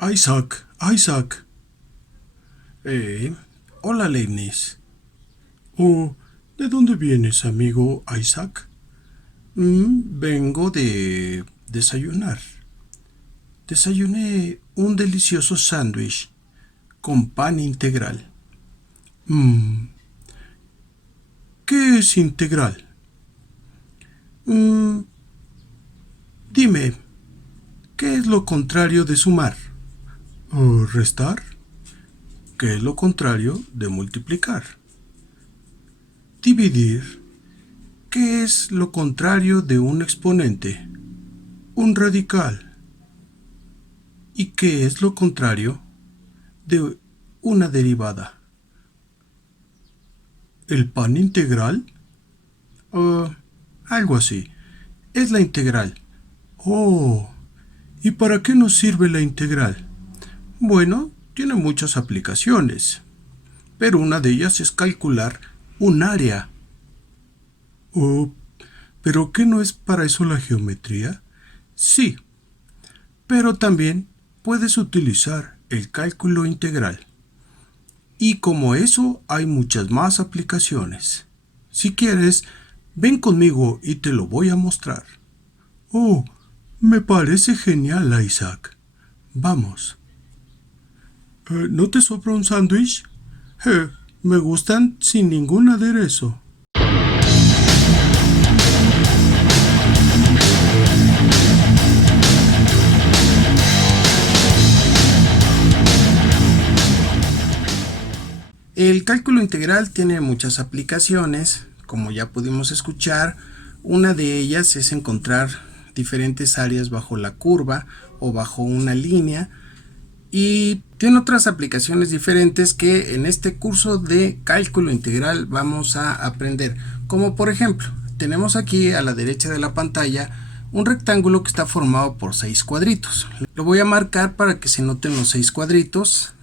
Isaac, Isaac. Eh, Hola, Leibniz. Oh, ¿de dónde vienes, amigo Isaac? Vengo de desayunar. Desayuné un delicioso sándwich con pan integral. Mm, ¿Qué es integral? Mm, Dime, ¿qué es lo contrario de sumar? ¿Restar? ¿Qué es lo contrario de multiplicar? Dividir. ¿Qué es lo contrario de un exponente? Un radical. ¿Y qué es lo contrario de una derivada? ¿El pan integral? Algo así. Es la integral. Oh, ¿y para qué nos sirve la integral? Bueno, tiene muchas aplicaciones, pero una de ellas es calcular un área. Oh, ¿pero qué no es para eso la geometría? Sí, pero también puedes utilizar el cálculo integral. Y como eso hay muchas más aplicaciones. Si quieres, ven conmigo y te lo voy a mostrar. Oh, me parece genial, Isaac. Vamos. ¿No te sobra un sándwich? Me gustan sin ningún aderezo. El cálculo integral tiene muchas aplicaciones, como ya pudimos escuchar. Una de ellas es encontrar diferentes áreas bajo la curva o bajo una línea, y tiene otras aplicaciones diferentes que en este curso de cálculo integral vamos a aprender, como por ejemplo tenemos aquí a la derecha de la pantalla un rectángulo que está formado por 6 cuadritos. Lo voy a marcar para que se noten los 6 cuadritos.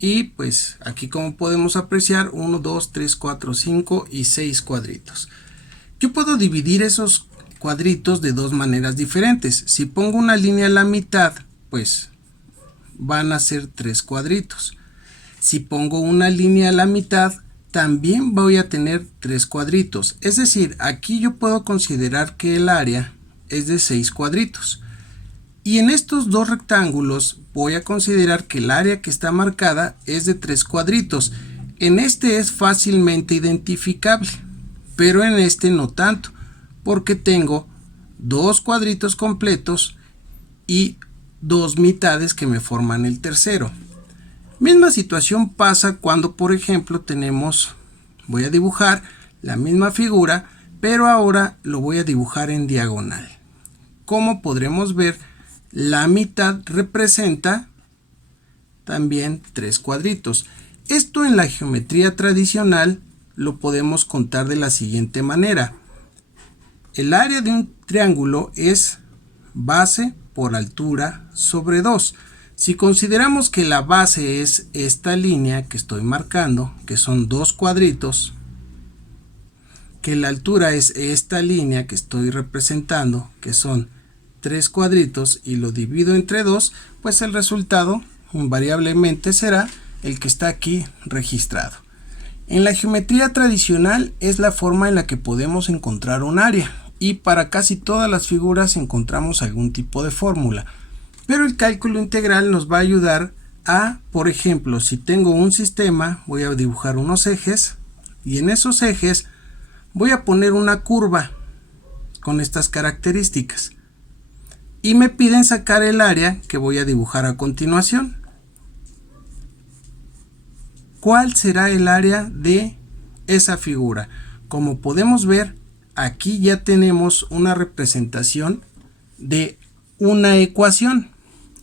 Y pues aquí, como podemos apreciar, 1, 2, 3, 4, 5 y 6 cuadritos. Yo puedo dividir esos cuadritos de dos maneras diferentes. Si pongo una línea a la mitad, pues van a ser 3 cuadritos. Si pongo una línea a la mitad, también voy a tener 3 cuadritos. Es decir, aquí yo puedo considerar que el área es de 6 cuadritos. Y en estos dos rectángulos voy a considerar que el área que está marcada es de 3 cuadritos. En este es fácilmente identificable, pero en este no tanto, porque tengo 2 cuadritos completos y 2 mitades que me forman el tercero. Misma situación pasa cuando, por ejemplo, voy a dibujar la misma figura, pero ahora lo voy a dibujar en diagonal. Como podremos ver, la mitad representa también 3 cuadritos. Esto en la geometría tradicional lo podemos contar de la siguiente manera. El área de un triángulo es base por altura sobre 2. Si consideramos que la base es esta línea que estoy marcando, que son 2 cuadritos, que la altura es esta línea que estoy representando, que son 3 cuadritos, y lo divido entre 2, pues el resultado invariablemente será el que está aquí registrado. En la geometría tradicional es la forma en la que podemos encontrar un área, y para casi todas las figuras encontramos algún tipo de fórmula. Pero el cálculo integral nos va a ayudar a, por ejemplo, si tengo un sistema, voy a dibujar unos ejes, y en esos ejes voy a poner una curva con estas características. Y me piden sacar el área que voy a dibujar a continuación. ¿Cuál será el área de esa figura? Como podemos ver, aquí ya tenemos una representación de una ecuación,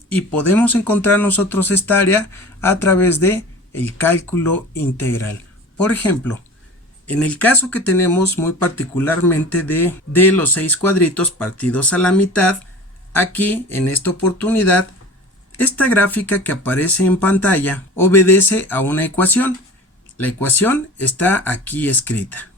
y podemos encontrar nosotros esta área a través de el cálculo integral. Por ejemplo, en el caso que tenemos muy particularmente de los 6 cuadritos partidos a la mitad, aquí en esta oportunidad, esta gráfica que aparece en pantalla obedece a una ecuación. La ecuación está aquí escrita.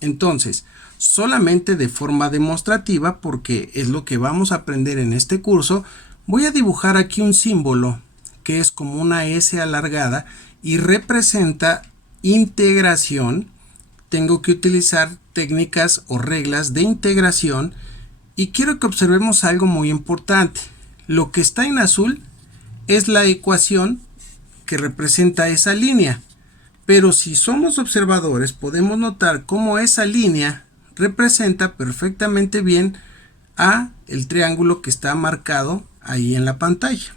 Entonces, solamente de forma demostrativa, porque es lo que vamos a aprender en este curso, Voy a dibujar aquí un símbolo que es como una S alargada y representa integración. Tengo que utilizar técnicas o reglas de integración y quiero que observemos algo muy importante. Lo que está en azul es la ecuación que representa esa línea, pero si somos observadores podemos notar cómo esa línea representa perfectamente bien a el triángulo que está marcado ahí en la pantalla.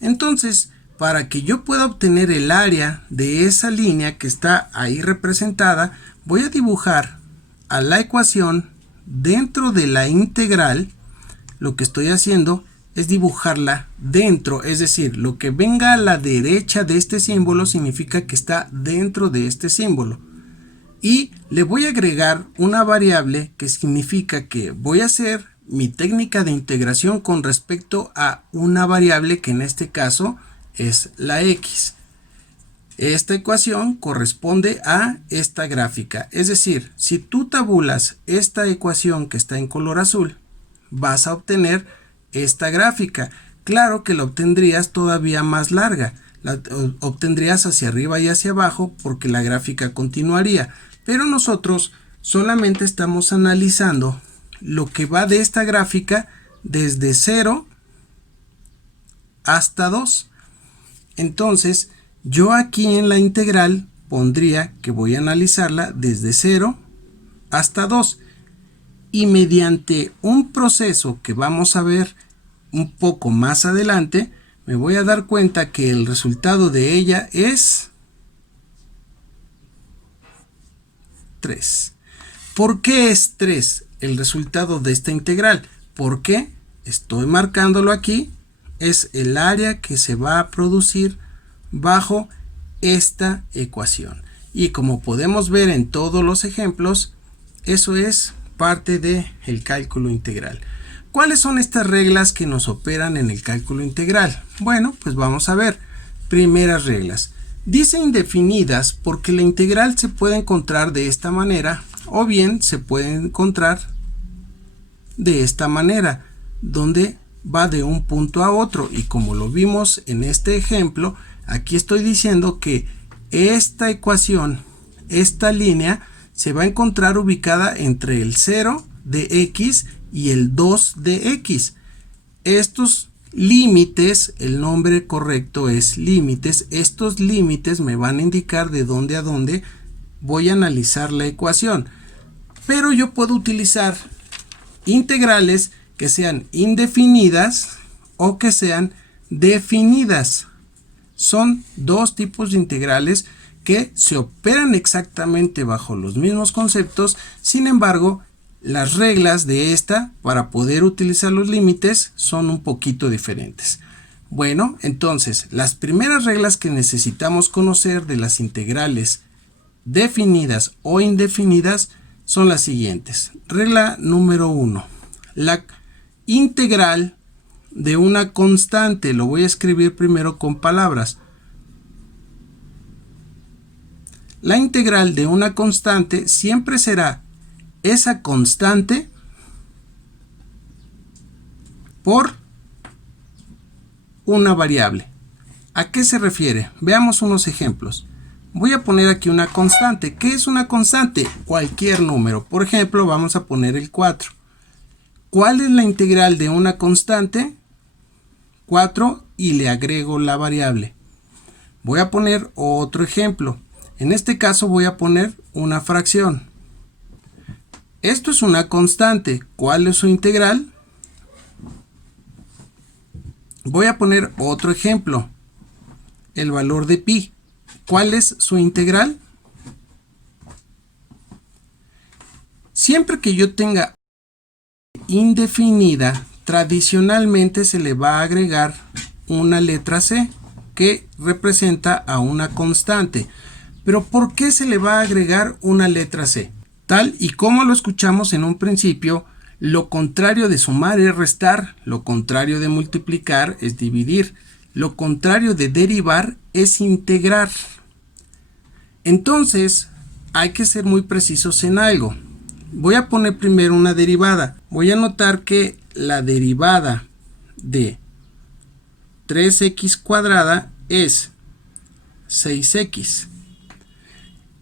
Entonces, para que yo pueda obtener el área de esa línea que está ahí representada, voy a dibujar a la ecuación dentro de la integral. Lo que estoy haciendo es dibujarla dentro, es decir, lo que venga a la derecha de este símbolo significa que está dentro de este símbolo. Y le voy a agregar una variable que significa que voy a hacer mi técnica de integración con respecto a una variable que en este caso es la x. Esta ecuación corresponde a esta gráfica, es decir, si tú tabulas esta ecuación que está en color azul, vas a obtener esta gráfica. Claro que la obtendrías todavía más larga, la obtendrías hacia arriba y hacia abajo porque la gráfica continuaría, pero nosotros solamente estamos analizando lo que va de esta gráfica desde 0 hasta 2. Entonces, yo aquí en la integral pondría que voy a analizarla desde 0 hasta 2. Y mediante un proceso que vamos a ver un poco más adelante, me voy a dar cuenta que el resultado de ella es 3. ¿Por qué es 3 el resultado de esta integral? Porque estoy marcándolo aquí, es el área que se va a producir bajo esta ecuación. Y como podemos ver en todos los ejemplos, eso es parte del cálculo integral. ¿Cuáles son estas reglas que nos operan en el cálculo integral? Bueno, pues vamos a ver. Primeras reglas. Dice indefinidas porque la integral se puede encontrar de esta manera o bien se puede encontrar de esta manera, donde va de un punto a otro, y como lo vimos en este ejemplo, aquí estoy diciendo que esta ecuación, esta línea, se va a encontrar ubicada entre el 0 de x y el 2 de x. Estos límites, el nombre correcto es límites, estos límites me van a indicar de dónde a dónde voy a analizar la ecuación. Pero yo puedo utilizar integrales que sean indefinidas o que sean definidas. Son dos tipos de integrales que se operan exactamente bajo los mismos conceptos, sin embargo, las reglas de esta para poder utilizar los límites son un poquito diferentes. Bueno, entonces, las primeras reglas que necesitamos conocer de las integrales definidas o indefinidas son las siguientes. Regla número 1. La integral de una constante, lo voy a escribir primero con palabras. La integral de una constante siempre será esa constante por una variable. ¿A qué se refiere? Veamos unos ejemplos. Voy a poner aquí una constante. ¿Qué es una constante? Cualquier número. Por ejemplo, vamos a poner el 4. ¿Cuál es la integral de una constante? 4 y le agrego la variable. Voy a poner otro ejemplo. En este caso voy a poner una fracción. Esto es una constante. ¿Cuál es su integral? Voy a poner otro ejemplo. El valor de pi. ¿Cuál es su integral? Siempre que yo tenga indefinida, tradicionalmente se le va a agregar una letra c que representa a una constante. Pero ¿por qué se le va a agregar una letra c? Tal y como lo escuchamos en un principio, lo contrario de sumar es restar, lo contrario de multiplicar es dividir, lo contrario de derivar es integrar. Entonces, hay que ser muy precisos en algo. Voy a poner primero una derivada. Voy a notar que la derivada de 3x cuadrada es 6x.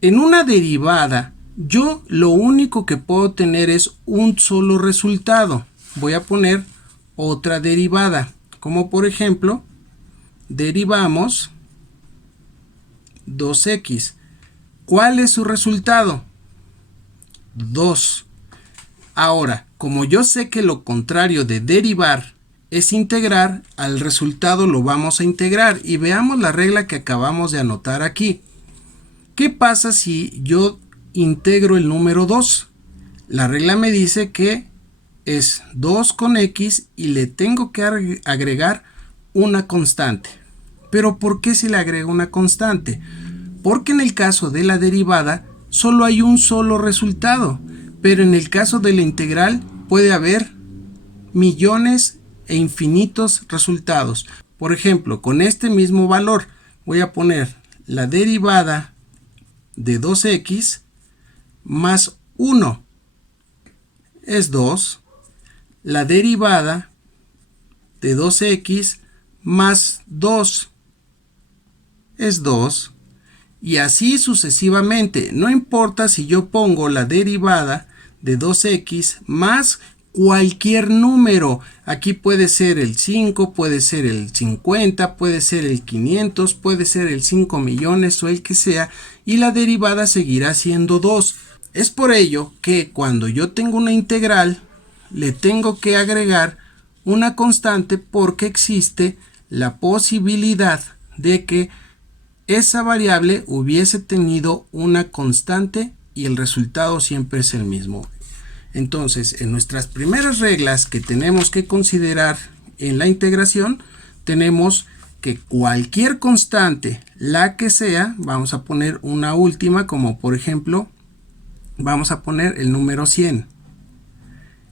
En una derivada, yo lo único que puedo tener es un solo resultado. Voy a poner otra derivada, como por ejemplo, derivamos 2x. ¿Cuál es su resultado? 2. Ahora, como yo sé que lo contrario de derivar es integrar, al resultado lo vamos a integrar. Y veamos la regla que acabamos de anotar aquí. ¿Qué pasa si yo integro el número 2? La regla me dice que es 2 con x y le tengo que agregar una constante. ¿Pero por qué se le agrega una constante? Porque en el caso de la derivada solo hay un solo resultado, pero en el caso de la integral puede haber millones e infinitos resultados. Por ejemplo, con este mismo valor voy a poner la derivada de 2x más 1 es 2, la derivada de 2x más 2 es 2, y así sucesivamente. No importa si yo pongo la derivada de 2x más cualquier número. Aquí puede ser el 5, puede ser el 50, puede ser el 500, puede ser el 5 millones o el que sea, y la derivada seguirá siendo 2. Es por ello que cuando yo tengo una integral, le tengo que agregar una constante porque existe la posibilidad de que esa variable hubiese tenido una constante y el resultado siempre es el mismo. Entonces, en nuestras primeras reglas que tenemos que considerar en la integración, tenemos que cualquier constante, la que sea, vamos a poner una última, como por ejemplo, vamos a poner el número 100.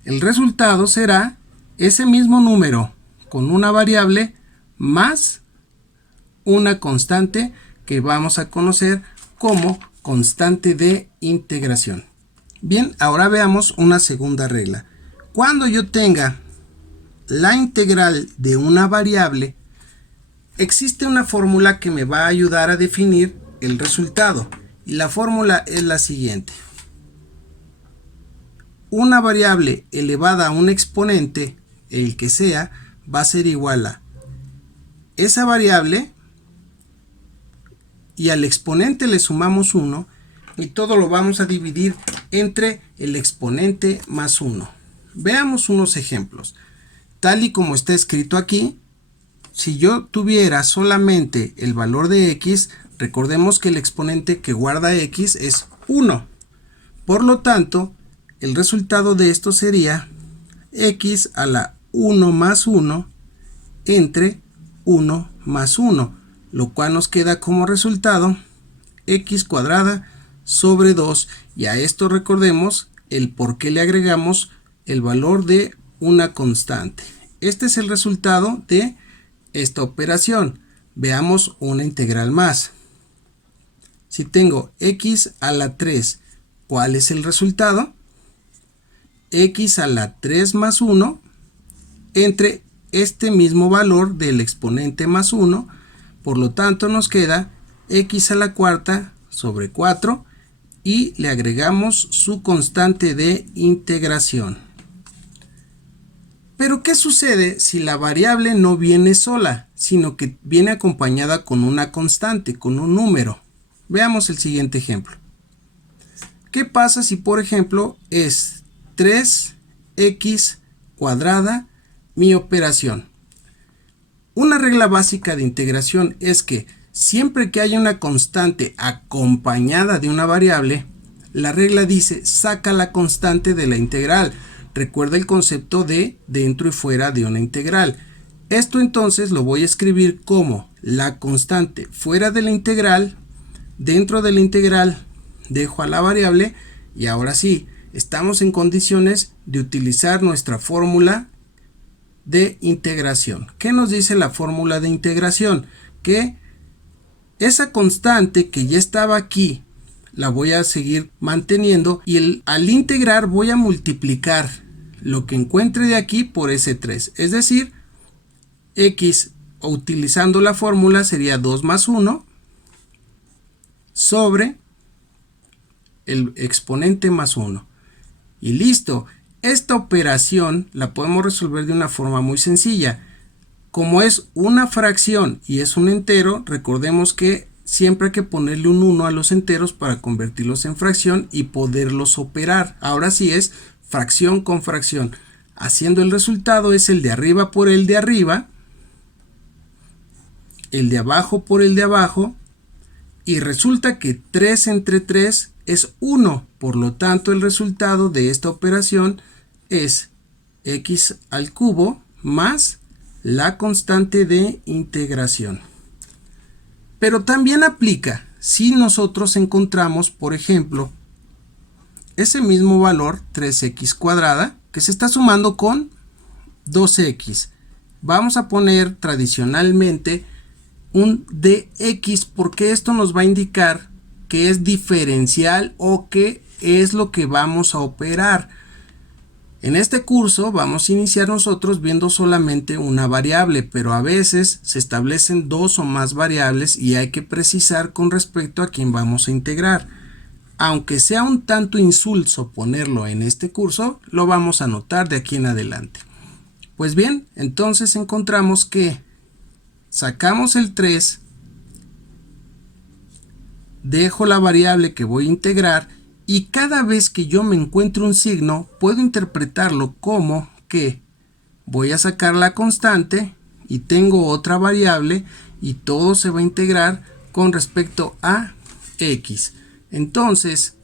El resultado será ese mismo número con una variable más una constante que vamos a conocer como constante de integración. Bien, ahora veamos una segunda regla. Cuando yo tenga la integral de una variable, existe una fórmula que me va a ayudar a definir el resultado. Y la fórmula es la siguiente. Una variable elevada a un exponente, el que sea, va a ser igual a esa variable y al exponente le sumamos 1 y todo lo vamos a dividir entre el exponente más 1. Veamos unos ejemplos. Tal y como está escrito aquí, si yo tuviera solamente el valor de x, recordemos que el exponente que guarda x es 1. Por lo tanto, el resultado de esto sería x a la 1 más 1 entre 1 más 1, lo cual nos queda como resultado x cuadrada sobre 2, y a esto recordemos el por qué le agregamos el valor de una constante. Este es el resultado de esta operación. Veamos una integral más. Si tengo x a la 3, ¿cuál es el resultado? X a la 3 más 1 entre este mismo valor del exponente más 1, por lo tanto nos queda x a la cuarta sobre 4 y le agregamos su constante de integración. Pero ¿qué sucede si la variable no viene sola, sino que viene acompañada con una constante, con un número? Veamos el siguiente ejemplo. ¿Qué pasa si, por ejemplo, es 3x cuadrada mi operación? Una regla básica de integración es que siempre que haya una constante acompañada de una variable, la regla dice saca la constante de la integral. Recuerda el concepto de dentro y fuera de una integral. Esto entonces lo voy a escribir como la constante fuera de la integral, dentro de la integral dejo a la variable, y ahora sí, estamos en condiciones de utilizar nuestra fórmula de integración. ¿Qué nos dice la fórmula de integración? Que esa constante que ya estaba aquí la voy a seguir manteniendo, y al integrar voy a multiplicar lo que encuentre de aquí por ese 3, es decir, x utilizando la fórmula sería 2 más 1 sobre el exponente más 1. Y listo. Esta operación la podemos resolver de una forma muy sencilla. Como es una fracción y es un entero, recordemos que siempre hay que ponerle un 1 a los enteros para convertirlos en fracción y poderlos operar. Ahora sí es fracción con fracción. Haciendo el resultado es el de arriba por el de arriba, el de abajo por el de abajo, y resulta que 3 entre 3 es 1. Por lo tanto, el resultado de esta operación es x al cubo más la constante de integración. Pero también aplica si nosotros encontramos, por ejemplo, ese mismo valor, 3x cuadrada, que se está sumando con 2x. Vamos a poner tradicionalmente un dx porque esto nos va a indicar que es diferencial o que es lo que vamos a operar. En este curso vamos a iniciar nosotros viendo solamente una variable, pero a veces se establecen dos o más variables y hay que precisar con respecto a quién vamos a integrar. Aunque sea un tanto insulso ponerlo en este curso, lo vamos a notar de aquí en adelante. Pues bien, entonces encontramos que sacamos el 3, dejo la variable que voy a integrar y cada vez que yo me encuentre un signo puedo interpretarlo como que voy a sacar la constante y tengo otra variable y todo se va a integrar con respecto a x. Entonces,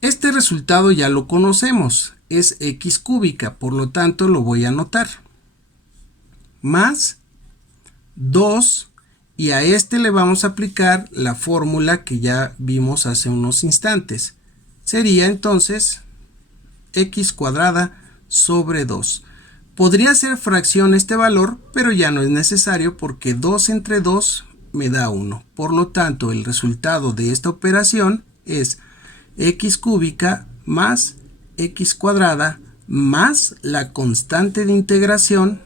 este resultado ya lo conocemos, es x cúbica, por lo tanto lo voy a anotar. Más 2, y a este le vamos a aplicar la fórmula que ya vimos hace unos instantes. Sería entonces x cuadrada sobre 2. Podría ser fracción este valor, pero ya no es necesario porque 2 entre 2 me da 1. Por lo tanto, el resultado de esta operación es x cúbica más x cuadrada más la constante de integración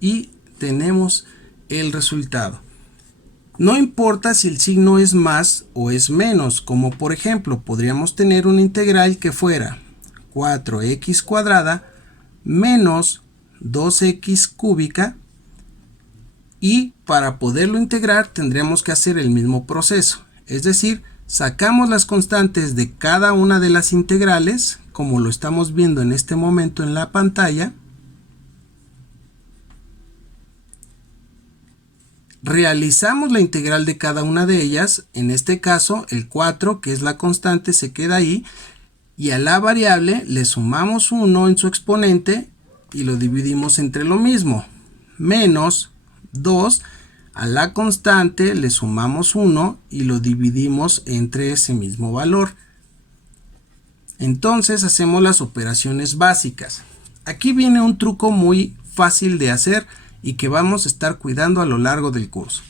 y tenemos el resultado. No importa si el signo es más o es menos, como por ejemplo podríamos tener una integral que fuera 4x cuadrada menos 2x cúbica, y para poderlo integrar tendríamos que hacer el mismo proceso, es decir, sacamos las constantes de cada una de las integrales, como lo estamos viendo en este momento en la pantalla. Realizamos la integral de cada una de ellas, en este caso el 4, que es la constante, se queda ahí, y a la variable le sumamos 1 en su exponente y lo dividimos entre lo mismo, menos 2, a la constante le sumamos 1 y lo dividimos entre ese mismo valor. Entonces hacemos las operaciones básicas. Aquí viene un truco muy fácil de hacer y que vamos a estar cuidando a lo largo del curso.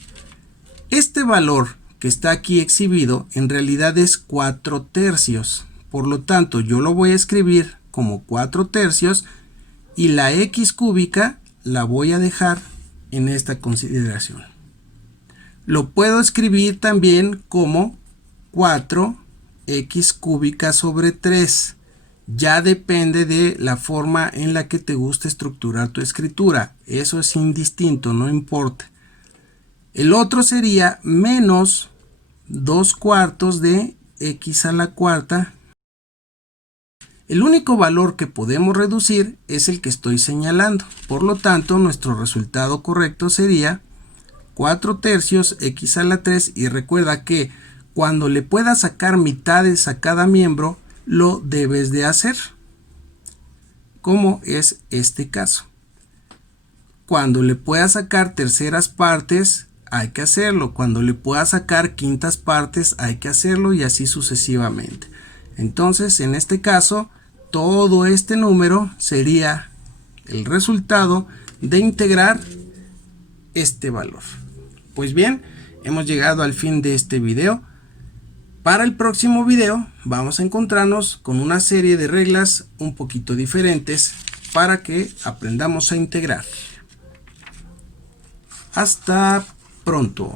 Este valor que está aquí exhibido en realidad es 4 tercios. Por lo tanto, yo lo voy a escribir como 4 tercios y la x cúbica la voy a dejar en esta consideración. Lo puedo escribir también como 4x cúbica sobre 3. Ya depende de la forma en la que te guste estructurar tu escritura. Eso es indistinto, no importa. El otro sería menos 2 cuartos de x a la cuarta. El único valor que podemos reducir es el que estoy señalando. Por lo tanto, nuestro resultado correcto sería 4 tercios x a la 3. Y recuerda que cuando le puedas sacar mitades a cada miembro, lo debes de hacer, como es este caso. Cuando le puedas sacar terceras partes, hay que hacerlo. Cuando le puedas sacar quintas partes, hay que hacerlo, y así sucesivamente. Entonces, en este caso, todo este número sería el resultado de integrar este valor. Pues bien, hemos llegado al fin de este video. Para el próximo video vamos a encontrarnos con una serie de reglas un poquito diferentes para que aprendamos a integrar. Hasta pronto.